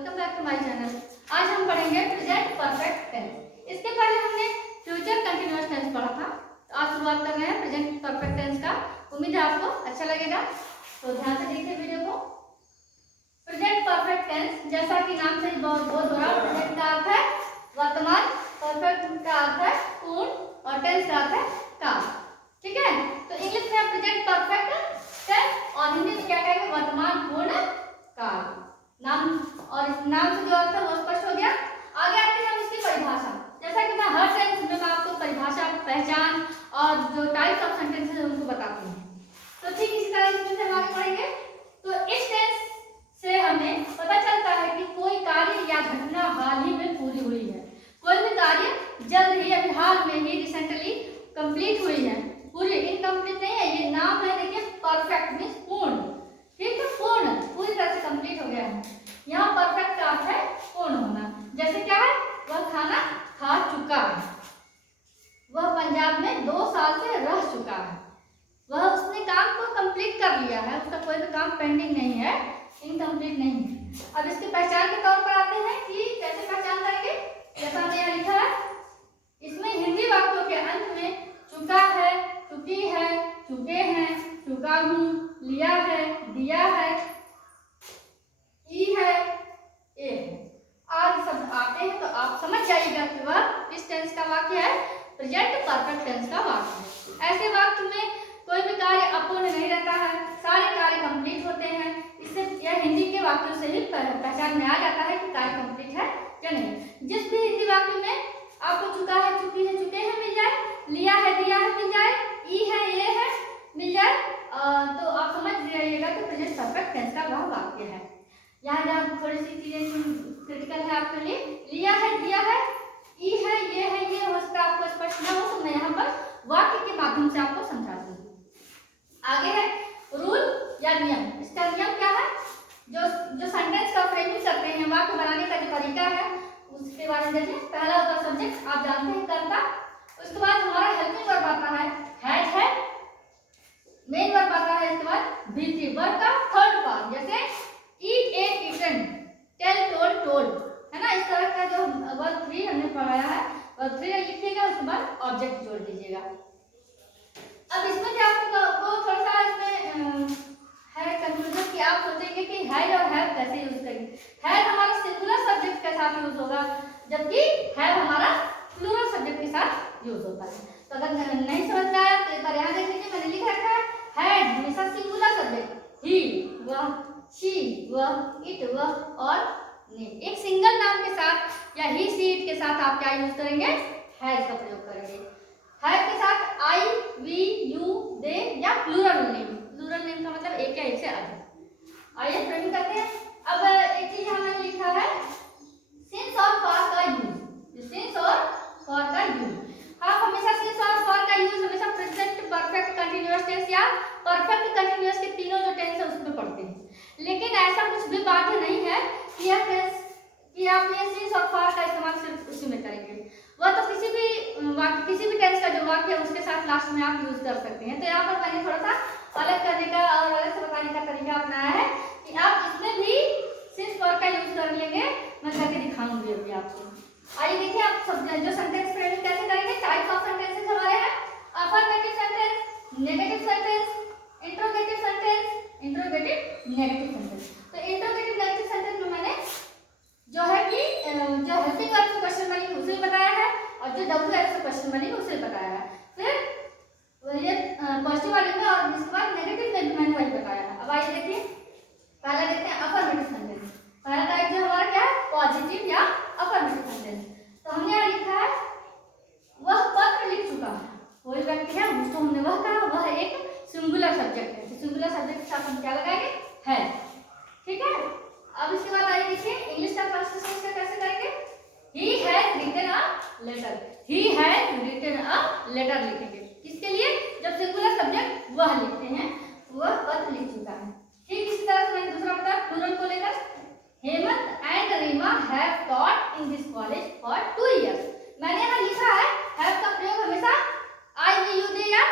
Welcome back to my channel. आज हम पढ़ेंगे प्रेजेंट परफेक्ट टेंस। इसके पहले हमने फ्यूचर कंटिन्यूअस टेंस पढ़ा था। तो आज शुरुआत कर रहे हैं प्रेजेंट परफेक्ट टेंस का। उम्मीद है आपको अच्छा लगेगा, तो ध्यान से देखिए वीडियो को। प्रेजेंट परफेक्ट टेंस, जैसा कि नाम से बहुत हो रहा, प्रेजेंट का अर्थ है वर्तमान, परफेक्ट का अर्थ है पूर्ण और टेंस का अर्थ है काल। ठीक है, तो इंग्लिश में प्रेजेंट परफेक्ट टेंस और हिंदी में क्या कहेंगे, वर्तमान पूर्ण काल। नाम और इस नाम से जो अर्थ है वो स्पष्ट हो गया। आगे आते हैं हम इसकी परिभाषा। जैसा कि मैं हर टेंस में मैं आपको परिभाषा, पहचान और जो टाइप्स ऑफ सेंटेंसेस है उनको बताती हूँ। तो ठीक इसी तरह इसमें से हम आगे पढ़ेंगे। तो इस टेंस से हमें पता चलता है कि कोई कार्य या घटना हाल ही में पूरी हुई है। कोई भी कार्य जल्द ही, अभी हाल में ही, रिसेंटली कंप्लीट हुई है। पूरी इनकम्प्लीट नहीं है, ये नाम है देखिए परफेक्ट मींस पूर्ण। ठीक है, पूर्ण, पूरी तरह से कंप्लीट हो गया है। यहाँ परफेक्ट का अर्थ है पूर्ण होना। जैसे क्या है, वह खाना खा चुका है, वह पंजाब में 2 साल से रह चुका है, वह उसने काम को कंप्लीट कर लिया है, उसका कोई भी काम पेंडिंग नहीं है, इनकम्प्लीट नहीं है। अब इसकी पहचान के तौर पर आते हैं कि कैसे पहचान करेंगे। जैसा हमने यहाँ लिखा है, इसमें हिंदी वाक्यों के अंत में चुका है, चुकी है, चुके हैं, चुका हूँ, लिया है, दिया है, ई है, ए है, आदि शब्द आते हैं। तो आप समझ जाइएगा कि वह किस टेंस का वाक्य है, प्रेजेंट परफेक्ट टेंस का वाक्य है। ऐसे वाक्य में कोई भी कार्य अपूर्ण नहीं रहता है, सारे कार्य कंप्लीट होते हैं। इससे यह हिंदी के वाक्यों से ही पहचान में आ जाता है कि कार्य कंप्लीट है या नहीं। जिस भी हिंदी वाक्य में आपको चुका है, चुकी है, चुके हैं मिल जाए, लिया है, दिया है मिल जाए, ई है, ये है मिल जाए, तो आप समझ जाइएगा कि प्रेजेंट परफेक्ट टेंस का वह वाक्य है। यहाँ जहाँ थोड़ी सी चीजें क्रिटिकल है आपके लिए, लिया है, दिया है, ई है, ये हो सकता है आपको स्पष्ट ना हो, तो मैं यहाँ पर वाक्य के माध्यम से आपको समझाती हूँ। आगे है रूल या नियम। इसका नियम क्या है, जो सेंटेंस का फ्रेमिंग करते हैं, वाक्य बनाने का जो तरीका है उसके बारे में देखिए। पहला होता है सब्जेक्ट, आप जानते हैं कर्ता। उसके बाद हमारा हेल्पिंग वर्ब आता है हैज है, मेन वर्ब आता है, इसके बाद भी वर्ब का थर्ड पार्ट, जैसे eat ate eaten, tell told told, है ना। इस तरह का जो वर्ब 3 हमने पढ़ाया है, वर्ब 3 लिखिएगा, उसके बाद ऑब्जेक्ट जोड़ दीजिएगा। अब इसमें क्या आपको थोड़ा सा इसमें है कंफ्यूजन कि आप सोचेंगे कि हैज और हैव कैसे यूज करेंगे। हैज हमारा सिंगुलर सब्जेक्ट के साथ यूज होगा, जबकि हैव हमारा प्लूरल सब्जेक्ट के साथ यूज होता है। तो अगर नहीं समझ में आया तो एक बार यहाँ देख लीजिए, मैंने लिख रखा है हैड हमेशा सिंगुलर सब्जेक्ट, ही वह, शी वह, इट वह और ने। एक सिंगल नाम के साथ या ही, सी, इट के साथ आप क्या यूज करेंगे, हैज का प्रयोग करेंगे। हैव के साथ आई, वी, यू, दे या प्लूरल नेम। प्लूरल नेम का मतलब एक या एक से अधिक। आइए फ्रेमिंग करते हैं। अब एक चीज यहाँ मैंने लिखा है सिंस और फॉर का यूज। सिंस और फॉर का यूज, आप हमेशा सिंस और फॉर का यूज हमेशा प्रेजेंट परफेक्ट कंटीन्यूअस टेंस या परफेक्ट कंटीन्यूअस के तीनों जो टेंस है उसमें पढ़ते हैं। लेकिन ऐसा कुछ भी बाध्य नहीं है कि यह टेंस कि आप ये सिंस और फॉर का इस्तेमाल सिर्फ उसी में करेंगे। वह तो किसी भी वाक्य, किसी भी टेंस का जो वाक्य है उसके साथ लास्ट में आप यूज कर सकते हैं। तो यहाँ पर मैंने थोड़ा सा अलग करने का और अलग से बताने का तरीका अपनाया है कि आप इसमें भी सिंस फॉर का यूज कर लेंगे। मैं करके दिखाऊंगी अभी आपको। आइए देखिए, आप सब जो सेंटेंस फ्रेमिंग कैसे करेंगे। टाइप्स ऑफ सेंटेंसेस हमारे हैं affirmative sentence, negative sentence, interrogative sentence, interrogative negative sentence. तो इंट्रोगेटिव नेगेटिव सेंटेंस में मैंने जो है कि जो हेल्पिंग वर्ब से क्वेश्चन बनेगी उसे बताया है, और जो डब्ल्यू एफ से क्वेश्चन बनेगी उसे बताया है। फिर ये पॉजिटिव वाले में और इसके बाद नेगेटिव में मैंने वही बताया है। अब आइए देखिए, पहला देखते हैं अफर्मेटिव सेंटेंस। पहला टाइप जो हमारा क्या है, पॉजिटिव या अफर्मेटिव सेंटेंस। तो हमने यहाँ लिखा है वह पत्र लिख चुका है। कोई व्यक्ति है, उसको हमने वह कहा, वह एक सिंगुलर सब्जेक्ट है। सिंगुलर सब्जेक्ट के साथ हम क्या लगाएंगे, है। ठीक है, अब इसके बाद आइए देखिए इंग्लिश का ट्रांसलेशन इसका कैसे करेंगे। He has written a letter, he has written a letter लिखेंगे। किसके लिए, जब सिंगुलर सब्जेक्ट वह लिखते हैं, वह पत्र लिख चुका है। ठीक इसी तरह से मैंने दूसरा बताया प्लूरल को लेकर, Hemant and Reema have taught in this college for 2 years। मैंने यहाँ लिखा है हैव का प्रयोग हमेशा आई, वी, यू, दे या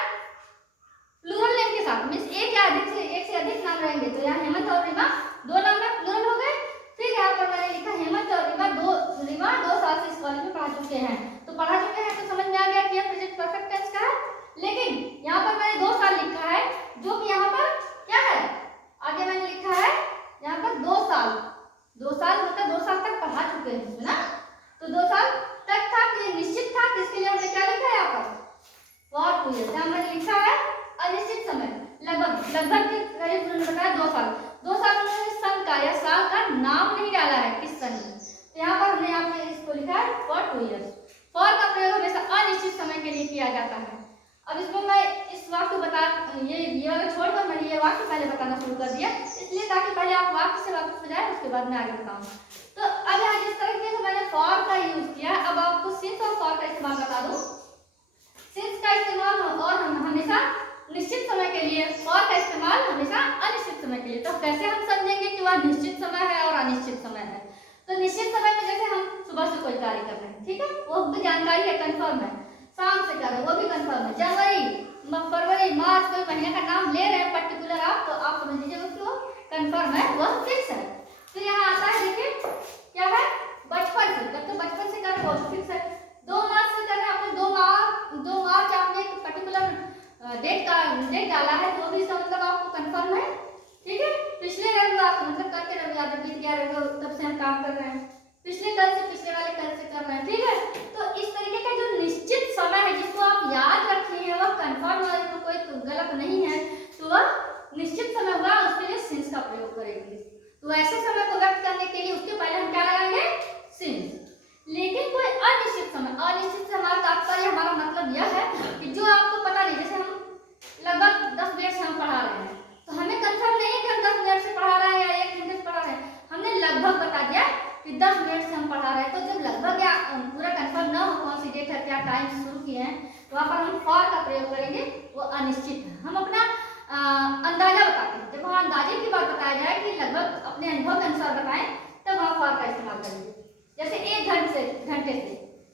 प्लूरल नेम के साथ, मींस एक या एक से अधिक नाम रहेंगे। तो यहाँ हेमंत और रीमा 2 नाम है, प्लूरल हो गए। फिर यहाँ पर मैंने लिखा चुके हैं। तो पढ़ा चुके हैं तो समझ में आ गया कि यह प्रेजेंट परफेक्ट टेंस का है। लेकिन यहाँ पर मैंने 2 साल लिखा है, जो कि यहाँ पर क्या है, आगे मैंने लिखा है यहाँ पर 2 साल। 2 साल मतलब 2 साल तक पढ़ा चुके हैं इसमें ना, तो 2 साल तक था कि निश्चित था, तो इसके लिए हमने क्या लिखा है यहाँ पर फॉर 2 ईयर्स। यहाँ मैंने लिखा है अनिश्चित समय, लगभग के करीब उन्होंने बताया 2 साल। 2 साल उन्होंने सन का या साल का नाम नहीं डाला है किस सन में, तो यहाँ पर हमने यहाँ पे इसको लिखा है फॉर 2 ईयर्स। फॉर का प्रयोग हमेशा अनिश्चित समय के लिए किया जाता है। अब इसमें मैं इस वाक्य बता ये वाला छोड़कर मैंने ये वाक्य पहले बताना शुरू कर दिया, इसलिए ताकि पहले आप वाक्य से वापस हो जाए, उसके बाद मैं आगे बताऊँ। तो अब यहाँ जिस तरीके से मैंने फॉर का यूज किया, अब आपको सिंस और फॉर का इस्तेमाल बता दूं। सिंस का इस्तेमाल और हमेशा निश्चित समय के लिए, फॉर का इस्तेमाल हमेशा अनिश्चित समय के लिए। तो कैसे हम समझेंगे कि वह निश्चित समय है और अनिश्चित समय है? तो निश्चित समय में जैसे हम सुबह से कोई कार्य कर रहे हैं, ठीक है, वो भी जानकारी है, कंफर्म है, शाम से कर रहे हैं वो भी कंफर्म है, जनवरी फरवरी मार्च कोई महीने का नाम ले रहे हैं पर्टिकुलर आप, तो आप समझ लीजिएगा कि वो कंफर्म है, वह फिक्स है। फिर यहाँ आता है, देखिए क्या है, बचपन से, जब तो बचपन से कर रहे हो तो फिक्स है। 2 मार्च से कर रहे हैं आपने, 2 मार्च आपने एक पर्टिकुलर डेट डाला है, तो भी इसका मतलब आपको कंफर्म है, ठीक है। पिछले रविवार मतलब कल के रविवार जब बीत गया रविवार, तब से हम काम कर रहे हैं, पिछले कल से, पिछले वाले कल से कर रहे हैं, ठीक है। तो इस तरीके का जो निश्चित समय है जिसको आप याद रखिए, वह कंफर्म है, इसमें कोई गलत नहीं है, तो वह निश्चित समय हुआ, उसके लिए सिंस का प्रयोग करेंगे। तो ऐसे समय को व्यक्त करने के लिए उसके पहले हम क्या लगाएंगे, सिंस। लेकिन कोई अनिश्चित समय, अनिश्चित से हमारा तात्पर्य, हमारा मतलब यह है कि जो आपको पता नहीं, जैसे हम लगभग 10 मिनट से हम पढ़ा रहे हैं, तो हमें कंफर्म नहीं है कि हम 10 मिनट से पढ़ा रहे हैं या 1 घंटे से पढ़ा रहे हैं, हमने लगभग बता दिया कि 10 मिनट से हम पढ़ा रहे हैं। तो जब लगभग या पूरा कंफर्म ना हो कौन सी डेट है, क्या टाइम शुरू किए हैं, तो वहाँ पर हम फॉर का प्रयोग करेंगे, वो अनिश्चित है। हम अपना अंदाजा बताते हैं, जब वहाँ अंदाजे की बात बताया जाए कि लगभग अपने अनुभव के अनुसार बताएं, तब वहाँ फॉर का इस्तेमाल करेंगे। जैसे 1 घंटे से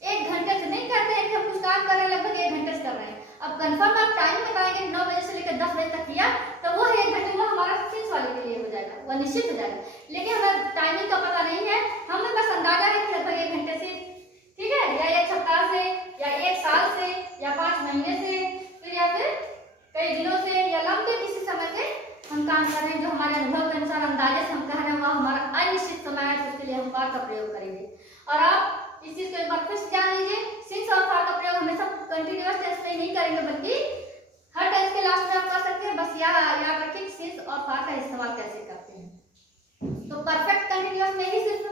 1 घंटे से नहीं करते हैं कि हम कुछ काम कर रहे हैं, लगभग 1 घंटे से कर रहे हैं। अब कंफर्म आप टाइम बताएंगे 9 बजे से लेकर 10 बजे तक किया, तो वो 1 घंटे में हमारा सिंस वाले के लिए हो जाएगा, वह निश्चित हो जाएगा। लेकिन हमें टाइमिंग का पता नहीं है, हमें बस अंदाजा है कि लगभग 1 घंटे से, ठीक है, या 1 सप्ताह से, या 1 साल से, या 5 महीने से, फिर या फिर कई दिनों से, या लंबे किसी समय से हम काम कर रहे हैं, जो हमारे अनुभव के अनुसार अंदाजे से हम कह रहे हैं, वह हमारा अनिश्चित समय है, तो इसके लिए हम फॉर का प्रयोग करेंगे। और आप इस चीज को एक बार फिर से जान लीजिए, सिंस और फॉर का प्रयोग हमेशा कंटिन्यूअस टेंस में ही नहीं करेंगे, बल्कि हर टेंस के लास्ट में आप कर सकते हैं। बस याद रखिए सिंस और फॉर का इस्तेमाल कैसे करते हैं। तो परफेक्ट कंटिन्यूअस में ही सिर्फ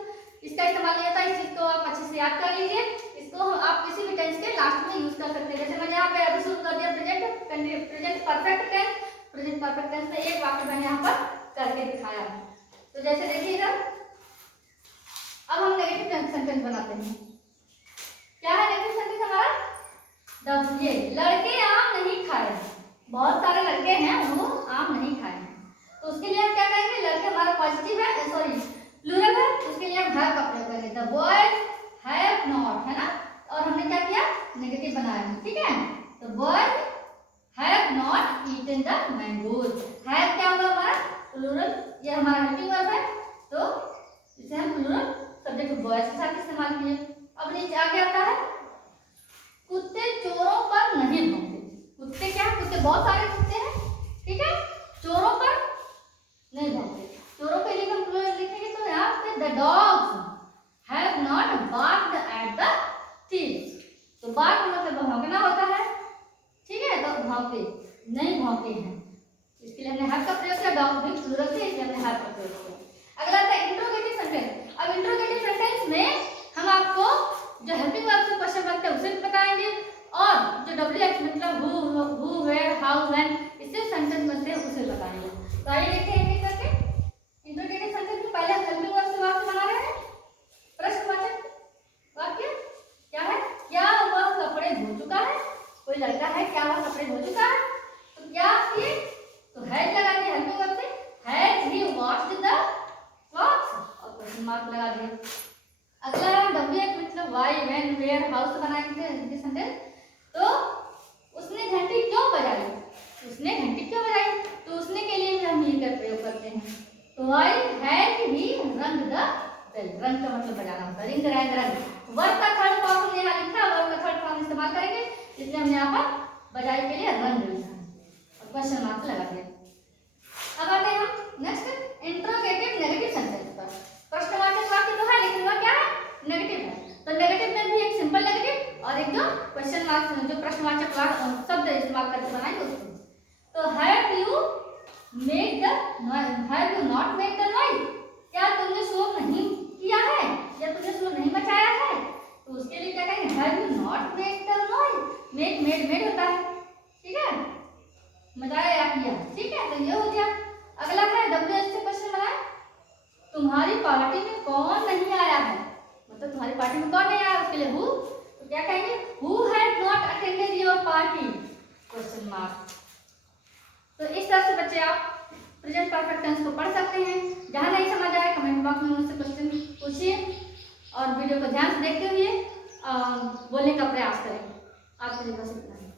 इसका इस्तेमाल नहीं होता, इस चीज को आप अच्छे से याद कर लीजिए। इसको आप किसी भी टेंस के लास्ट में यूज कर सकते हैं। जैसे मैंने यहाँ पे अभी शुरू कर दिया present perfect tense, present perfect tense में एक वाक्य मैंने यहाँ पर करके दिखाया है। तो जैसे देखिए इधर, अब हम नेगेटिव सेंटेंस बनाते हैं। क्या है नेगेटिव सेंटेंस हमारा? ये लड़के आम नहीं खाए, बहुत सारे लड़के हैं वो आम नहीं खाए हैं, तो उसके लिए हम क्या करेंगे, लड़के हमारा पॉजिटिव है, सॉरी प्लूरल है, उसके लिए हम हैव का प्रयोग करेंगे, द बॉयज हैव नॉट, है ना, और हमने क्या किया, नेगेटिव बनाया, ठीक है। तो boys have not eaten the mangoes, have क्या होगा हमारा प्लूरल, ये हमारा हेल्पिंग वर्ब है, तो इसे हम प्लूरल सब्जेक्ट बॉयज के साथ इस्तेमाल किए। अब नीचे आगे आता है, कुत्ते चोरों पर नहीं भौंकते। कुत्ते क्या है, कुत्ते बहुत सारे कुत्ते हैं, ठीक है, चोरों पर नहीं भौंकते। चोरों के लिए हम प्लूरल लिखेंगे, तो यहाँ पे the dogs have not barked at the thieves, तो बार्क मतलब भौंकना होता है, ठीक है, तो भौंके नहीं भौंके हैं, इसके लिए हमने हैव का प्रयोग किया, डॉग भी प्लूरल थे इसलिए हमने हैव का प्रयोग किया। अगला था इंट्रोगेटिव सेंटेंस। अब इंट्रोगेटिव सेंटेंस में हम आपको जो हेल्पिंग वर्ब से क्वेश्चन बनते हैं उसे भी बताएंगे, और जो WH मतलब हु वेयर हाउ व्हेन इससे सेंटेंस बनते हैं उसे बताएंगे। तो आइए देखते हैं एक करके इंट्रोगेटिव सेंटेंस में पहले हेल्पिंग वर्ब से वाक्य बना रहे हैं। प्रश्नवाचक वाक्य क्या है, क्या वह कपड़े धो चुका है, कोई लड़का है, क्या वह कपड़े धो चुका है, तो क्या किए, तो हैज लगा दिया हेल्पिंग वर्ब से, has he washed the clothes, और क्वेश्चन मार्क लगा दिया। अगला WH मतलब व्हाई व्हेन वेयर हाउ से बनाएंगे हिंदी सेंटेंस, तो उसने घंटी क्यों बजाई, उसने घंटी क्यों बजाई, तो उसने के लिए भी हम ही का प्रयोग करते हैं। तो व्हाई हैज ही रंग द बेल, रंग का मतलब बजाना होता है, रिंग रंग रंग, वर्ब का थर्ड फॉर्म हमने यहाँ लिखा है, वर्ब का थर्ड फॉर्म इस्तेमाल करेंगे, इसलिए हमने यहाँ पर बजाय के लिए रन लिखा है और क्वेश्चन मार्क लगा दिया। अब आते हैं हम नेक्स्ट इंट्रोगेटिव नेगेटिव सेंटेंस पर। प्रश्नवाचक वाक्य तो है लेकिन वह क्या है, नेगेटिव है। तो नेगेटिव में भी एक सिंपल नेगेटिव और एक जो क्वेश्चन मार्क जो प्रश्नवाचक शब्द इस्तेमाल करके बनाएंगे उसको। तो have you made the have you not made the noise, क्या तुमने शोर नहीं किया है या तुमने शोर नहीं मचाया है, तो उसके लिए क्या कहेंगे, have you not made the noise. Made होता है, ठीक है, मचाया या किया, ठीक है, तो ये हो गया। अगला है WH से क्वेश्चन बनाए, तुम्हारी पार्टी में कौन नहीं आया है, मतलब तुम्हारी पार्टी में कौन नहीं आया, उसके लिए हु, तो क्या कहेंगे, who had not attended your party, question mark. तो इस तरह से बच्चे आप प्रेजेंट परफेक्ट टेंस को पढ़ सकते हैं। जहां नहीं समझ आए कमेंट बॉक्स में मुझसे क्वेश्चन पूछिए और वीडियो को ध्यान से देखते हुए बोलने का प्रयास करें। आपके लिए बस इतना है।